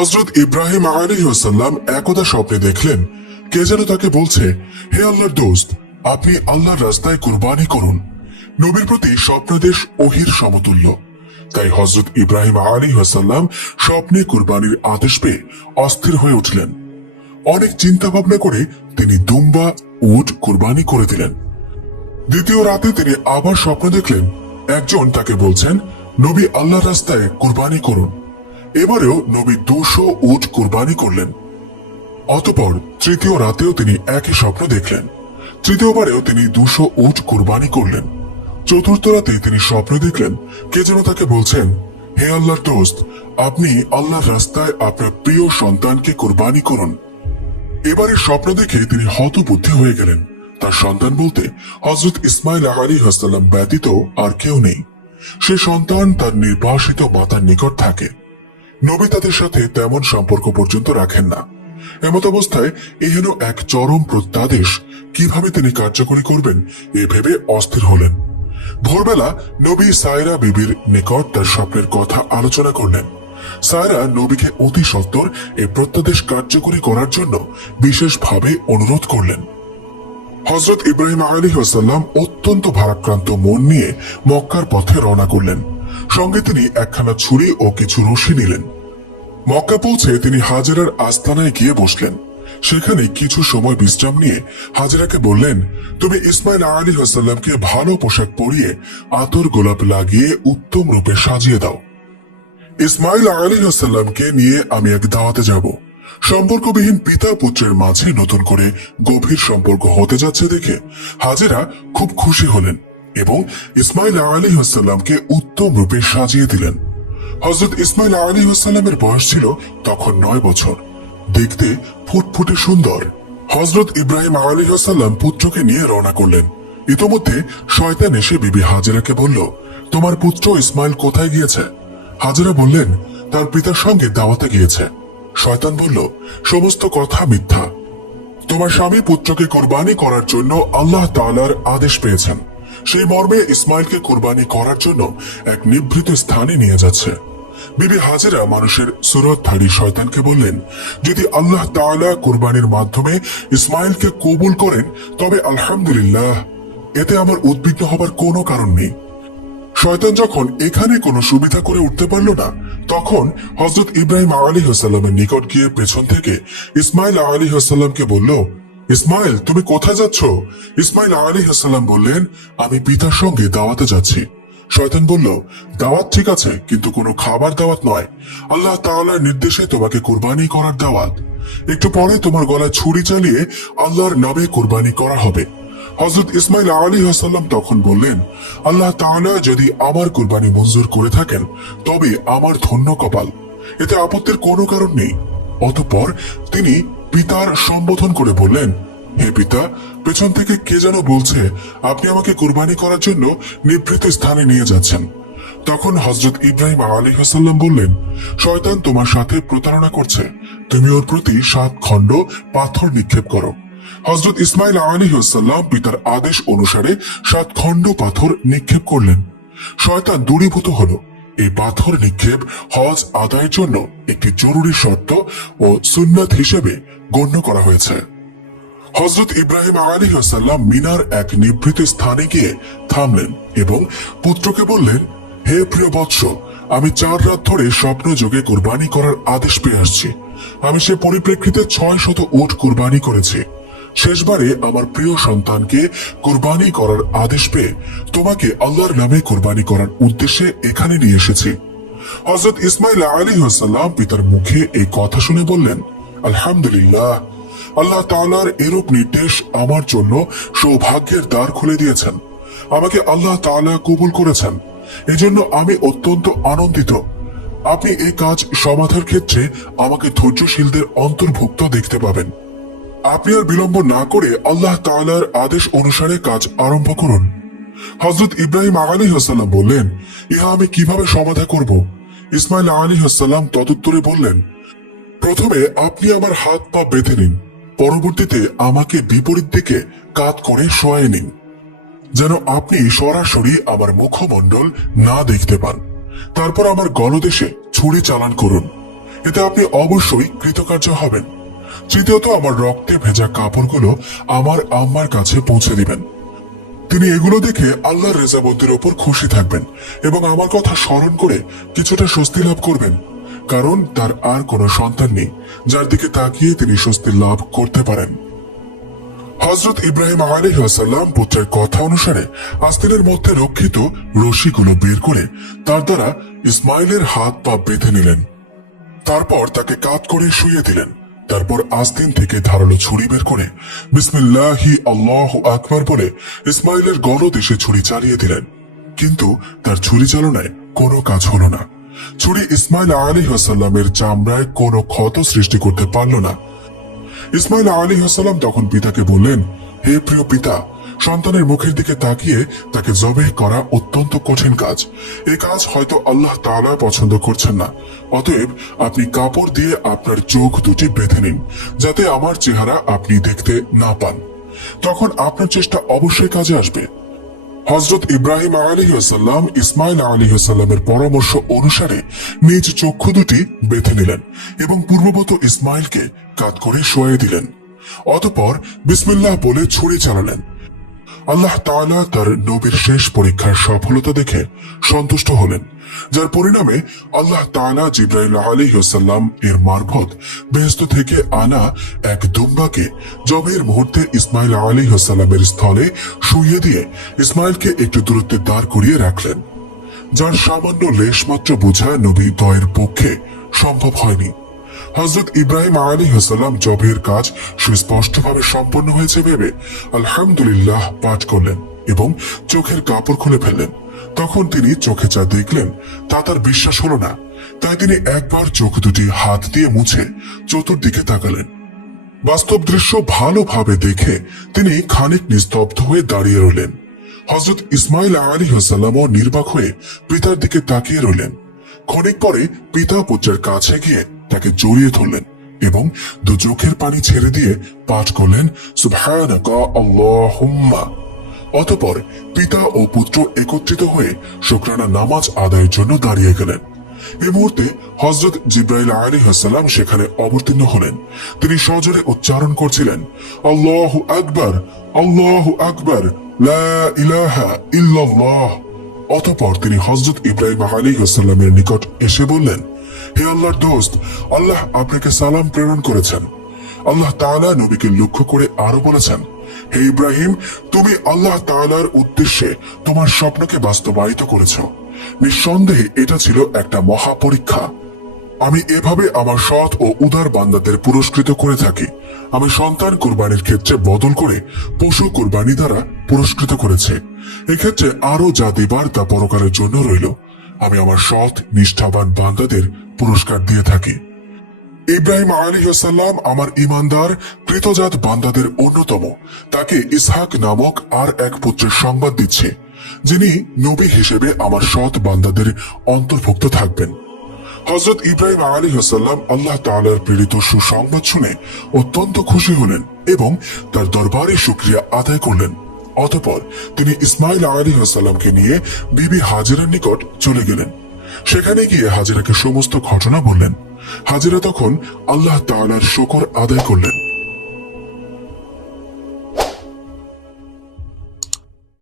হযরত ইব্রাহিম আলাইহিস সালাম একদা স্বপ্নে দেখলেন কে যেন তাকে বলছে, হে আল্লাহর দোস্ত, আপনি আল্লাহর রাস্তায় কুরবানি করুন। নবীর প্রতি স্বপ্নাদেশ ওহির সমতুল্য। তাই হযরত ইব্রাহিম আলাইহিস সালাম স্বপ্নে কুরবানির আদেশ পেয়ে অস্থির হয়ে উঠলেন। অনেক চিন্তা ভাবনা করে তিনি দুম্বা উট কুরবানি করে দিলেন। দ্বিতীয় রাতে তিনি আবার স্বপ্ন দেখলেন একজন তাকে বলছেন, নবী আল্লাহর রাস্তায় কুরবানি করুন। এবারেও নবী 200 উট কুরবানি করলেন। অতঃপর তৃতীয় রাতেও তিনি একই স্বপ্ন দেখলেন। তৃতীয়বারেও তিনি 200 উট কুরবানি করলেন। চতুর্থ রাতে তিনি স্বপ্ন দেখলেন কে যেন তাকে বলছেন, হে আল্লাহর দোস্ত, আপনি আল্লাহর রাস্তায় আপনার প্রিয় সন্তানকে কুরবানি করুন। এবারে স্বপ্ন দেখে তিনি হতবুদ্ধি হয়ে গেলেন। তার সন্তান বলতে হযরত ইসমাইল আলাইহিস সালাম ব্যতীত আর কেউ নেই। সে সন্তান তার নির্বাসিত মাতার নিকট থাকে। নবী তাদের সাথে তেমন সম্পর্ক পর্যন্ত রাখেন না। এমত অবস্থায় এহেন এক চরম প্রত্যাদেশ কিভাবে তিনি কার্যকরী করবেন এ ভেবে অস্থির হলেন। ভোরবেলা নবী সায়রা বিবির নিকট তার স্বপ্নের কথা আলোচনা করলেন। সায়রা নবীকে অতি সত্বর এই প্রত্যাদেশ কার্যকরী করার জন্য বিশেষভাবে অনুরোধ করলেন। হযরত ইব্রাহিম আলাইহিস সালাম অত্যন্ত ভারাক্রান্ত মন নিয়ে মক্কার পথে রওনা করলেন। সঙ্গে তিনি একখানা ছুরি ও কিছু রশি নিলেন। মক্কা পৌঁছে তিনি হাজেরার আস্তানায় গিয়ে বসলেন। সেখানে কিছু সময় বিশ্রাম নিয়ে হাজেরাকে বললেন, তুমি ইসমাইল আলাইহিস সালামকে ভালো পোশাক পরিয়ে আতর গোলাপ লাগিয়ে উত্তম রূপে সাজিয়ে দাও। ইসমাইল আলাইহিস সালামকে নিয়ে আমি এক দাওয়াতে যাব। সম্পর্কবিহীন পিতা পুত্রের মাঝে নতুন করে গভীর সম্পর্ক হতে যাচ্ছে দেখে হাজেরা খুব খুশি হলেন এবং ইসমাইল আলাইহিস সালামকে উত্তম রূপে সাজিয়ে দিলেন। হযরত ইসমাইল আলাইহিস সালামের বয়স ছিল তখন 9 বছর। দেখতে ফুটফুটে সুন্দর। হযরত ইব্রাহিম আলাইহিস সালাম পুত্রকে নিয়ে রওনা করলেন। ইতোমধ্যে শয়তান এসে বিবি হাজেরাকে বলল, তোমার পুত্র ইসমাইল কোথায় গিয়েছে? হাজেরা বললেন, তার পিতার সঙ্গে দাওয়াতে গিয়েছে। শয়তান বলল, সমস্ত কথা মিথ্যা। তোমার স্বামী পুত্রকে কোরবানি করার জন্য আল্লাহ তাআলার আদেশ পেয়েছেন। সেই মর্মে ইসমাইলকে কোরবানি করার জন্য এক নিভৃত স্থানে নিয়ে যাচ্ছে। বিবি হাজেরা মানুষের সুরতধারী শয়তানকে বললেন, যদি আল্লাহ তাআলা কোরবানির মাধ্যমে ইসমাইলকে কবুল করেন তবে আলহামদুলিল্লাহ, এতে আমার উদ্বিগ্ন হবার কোনো কারণ নেই। শয়তান যখন এখানে কোনো সুবিধা করে উঠতে পারল না, তখন হযরত ইব্রাহিম আলাইহিস সালামের নিকট গিয়ে পেছন থেকে ইসমাইল আলাইহিস সালামকে বলল, ইসমাইল, তুমি কোথায় যাচ্ছ? ইসমাইল আলাইহিস সালাম বললেন, আমি পিতার সঙ্গে দাওয়াতে যাচ্ছি। শয়তান বলল, দাওয়াত ঠিক আছে, কিন্তু কোনো খাবার দাওয়াত নয়। আল্লাহ তাআলার নির্দেশে তোমাকে কুরবানি করার দাওয়াত। একটু পরে তোমার গলায় ছুরি চালিয়ে আল্লাহর নামে কুরবানি করা হবে। হযরত ইসমাইল আলাইহিস সালাম তখন বললেন, আল্লাহ তাআলা যদি আমার কুরবানি মঞ্জুর করে থাকেন তবে আমার ধন্য কপাল, এতে আপত্তির কোনো কারণ নেই। অতঃপর তিনি পিতার সম্বোধন করে বললেন, হে পিতা, পেছন থেকে কে যেন বলছে আপনি আমাকে কুরবানি করার জন্য নিভৃত স্থানে নিয়ে যাচ্ছেন। তখন হযরত ইব্রাহিম আলাইহিস সালাম বললেন, শয়তান তোমার সাথে প্রতারণা করছে, তুমি ওর প্রতি 7 খণ্ড পাথর নিক্ষেপ করো। হযরত ইসমাইল আলাইহিস সালাম পিতার আদেশ অনুসারে 7 খণ্ড পাথর নিক্ষেপ করলেন। শয়তান দূরীভূত হলো। এই পাথর নিক্ষেপ হজ আদায়ের জন্য একটি জরুরি শর্ত ও সুন্নাত হিসেবে গণ্য করা হয়েছে। হযরত ইব্রাহিম আলাইহিস সালাম মিনার এক নিভৃত স্থানে গিয়ে থামলেন এবং পুত্রকে বললেন, হে প্রিয় বৎস, আমি 4 রাত ধরে স্বপ্ন যোগে কুরবানি করার আদেশ পেয়ে আসছি। আমি সে পরিপ্রেক্ষিতে 600 উট কুরবানি করেছি। শেষবারে আমার প্রিয় সন্তানকে কুরবানি করার আদেশ পেয়ে তোমাকে আল্লাহর নামে কুরবানি করার উদ্দেশ্যে এখানে নিয়ে এসেছি। হযরত ইসমাইল আলাইহিস সালাম পিতার মুখে এই কথা শুনে বললেন, আলহামদুলিল্লাহ, আল্লাহ তাআলার এরূপ নির্দেশ আমার জন্য সৌভাগ্যের দ্বার খুলে দিয়েছেন। আমাকে আল্লাহ তাআলা কবুল করেছেন, এজন্য আমি অত্যন্ত আনন্দিত। আপনি এই কাজ সমাধানের ক্ষেত্রে আমাকে ধৈর্যশীলদের অন্তর্ভুক্ত দেখতে পাবেন। আপনি আর বিলম্ব না করে আল্লাহ তাআলার আদেশ অনুসারে কাজ আরম্ভ করুন। হযরত ইব্রাহিম আলাইহিস সালাম বললেন, ইহা আমি কিভাবে সমাধা করব? ইসমাইল আলাইহিস সালাম তদুত্তরে বললেন, প্রথমে আপনি আমার হাত পা বেঁধে নিন, পরবর্তীতে আমাকে বিপরীত দিকে কাত করে শোয়ায় নিন, যেন আপনি সরাসরি আমার মুখমণ্ডল না দেখতে পান। তারপর আমার গলদেশে ছুরি চালান করুন। এতে আপনি অবশ্যই কৃতকার্য হবেন। তৃতীয়ত, আমার রক্তে ভেজা কাপড়গুলো আমার আম্মার কাছে পৌঁছে দিবেন। তিনি এগুলো দেখে আল্লাহর রেজামন্দির ওপর খুশি থাকবেন এবং আমার কথা স্মরণ করে কিছুটা স্বস্তি লাভ করবেন, কারণ তার আর কোনো সন্তান নেই যার দিকে তাকিয়ে তিনি স্বস্তি লাভ করতে পারেন। হযরত ইব্রাহিম আলাইহিস সালাম পুত্রের কথা অনুসারে আস্তিনের মধ্যে রক্ষিত রশিগুলো বের করে তার দ্বারা ইসমাইলের হাত পা বেঁধে নিলেন। তারপর তাকে কাত করে শুইয়ে দিলেন। তারপর আস্তিন থেকে ধারালো ছুরি বের করে বিসমিল্লাহি আল্লাহু আকবার বলে ইসমাইলের গলদেশে ছুরি চালিয়ে দিলেন। কিন্তু তার ছুরি চালনায় কোনো কাজ হলো না। ছুরি ইসমাইল আলাইহিস সালামের চামড়ায় কোনো ক্ষত সৃষ্টি করতে পারল না। ইসমাইল আলাইহিস সালাম তখন পিতাকে বললেন, হে প্রিয় পিতা, সন্তানের মুখের দিকে তাকিয়ে তাকে জবেহ করা অত্যন্ত কঠিন কাজ। এই কাজ হয়তো আল্লাহ তাআলা পছন্দ করছেন না। অতএব আপনি কাপড় দিয়ে আপনার চোখ দুটি বেঁধে নিন, যাতে আমার চেহারা আপনি দেখতে না পান। তখন আপনার চেষ্টা অবশ্যই কাজে আসবে। হযরত ইব্রাহিম আলাইহিস সালাম ইসমাইল আলাইহিস সালামের পরামর্শ অনুসারে নিজ চক্ষু দুটি বেঁধে নিলেন এবং পূর্ববত ইসমাইলকে কাত করে শুয়ে দিলেন। অতঃপর বিসমিল্লাহ বলে ছুরি চালালেন। আল্লাহ তাআলা তার নবীর শেষ পরীক্ষার সফলতা দেখে সন্তুষ্ট হলেন, যার পরিণামে আল্লাহ তাআলা জিবরাইল আলাইহিস সালাম এর মারফত বেহেশত থেকে আনা এক দুম্বাকে জবের মুহূর্তে ইসমাইল আলাইহিস সালামের স্থলে শুইয়ে দিয়ে ইসমাইলকে একটু দূরত্বে দাঁড় করিয়ে রাখলেন, যার সামান্য লেশমাত্র বোঝা নবী দ্বয়ের পক্ষে সম্ভব হয়নি। হযরত ইব্রাহিম আলাইহিস সালাম জবের কাজ সুস্পষ্টভাবে সম্পন্ন হয়েছে ভেবে আলহামদুলিল্লাহ পাঠ করলেন এবং চোখের কাপড় খুলে ফেললেন। তখন তিনি চোখে যা দেখলেন তা তার বিশ্বাস হলো না, তাই তিনি একবার চোখ দুটি হাত দিয়ে মুছে চতুর্দিকে তাকালেন। বাস্তব দৃশ্য ভালোভাবে দেখে তিনি খানিক নিস্তব্ধ হয়ে দাঁড়িয়ে রইলেন। হযরত ইসমাইল আলাইহিস সালামও নির্বাক হয়ে পিতার দিকে তাকিয়ে রইলেন। ক্ষণিক পরে পিতা পুত্রের কাছে গিয়ে তাকে জড়িয়ে ধরলেন এবং দু চোখের পানি ছেড়ে দিয়ে পাঠ করলেন সুবহানাকা আল্লাহুম্মা। অতঃপর পিতা ও পুত্র একত্রিত হয়ে শুকরানা নামাজ আদায়ের জন্য দাঁড়িয়ে গেলেন। এই মুহূর্তে হযরত জিবরাইল আলাইহিস সালাম সেখানে অবতীর্ণ হলেন। তিনি সজোরে উচ্চারণ করছিলেন, আল্লাহু আকবার, আল্লাহু আকবার, লা ইলাহা ইল্লাল্লাহ। অতঃপর তিনি হযরত ইব্রাহিম আলাইহিস সালামের নিকট এসে বললেন, হে আল্লাহর দোস্ত, আল্লাহ আপনাকে সালাম প্রেরণ করেছেন। আল্লাহ তাআলা নবীকে লক্ষ্য করে আরো বলেছেন, হে ইব্রাহিম, তুমি আল্লাহ তাআলার উদ্দেশ্যে তোমার স্বপ্নকে বাস্তবায়িত করেছ। নিঃসন্দেহে এটা ছিল একটা মহা পরীক্ষা। আমি এভাবে আমার সৎ ও উদার বান্দাদের পুরস্কৃত করে থাকি। আমি সন্তান কুরবানির ক্ষেত্রে বদল করে পশু কুরবানি দ্বারা পুরস্কৃত করেছে। এক্ষেত্রে আরো যা দিবার তা পরকালের জন্য রইল। আমি আমার সৎ নিষ্ঠাবান বান্দাদের পুরস্কার দিয়ে থাকি। ইব্রাহিম আলাইহিস সালাম আমার ঈমানদার কৃতজাত বান্দাদের অন্যতম। তাকে ইসহাক নামক আর এক পুত্রের সংবাদ দিচ্ছে, যিনি নবী হিসেবে আমার সৎ বান্দাদের অন্তর্ভুক্ত থাকবেন। হযরত ইব্রাহিম আলাইহিস সালাম আল্লাহ তাআলার প্রেরিত সুসংবাদ শুনে অত্যন্ত খুশি হলেন এবং তার দরবারে শুকরিয়া আদায় করলেন। অতঃপর তিনি ইসমাইল আলাইহিস সালামকে নিয়ে বিবি হাজেরার নিকট চলে গেলেন। সেখানে গিয়ে হাজেরাকে সমস্ত ঘটনা বললেন। হাজেরা তখন আল্লাহ তাআলার শুকর আদায় করলেন।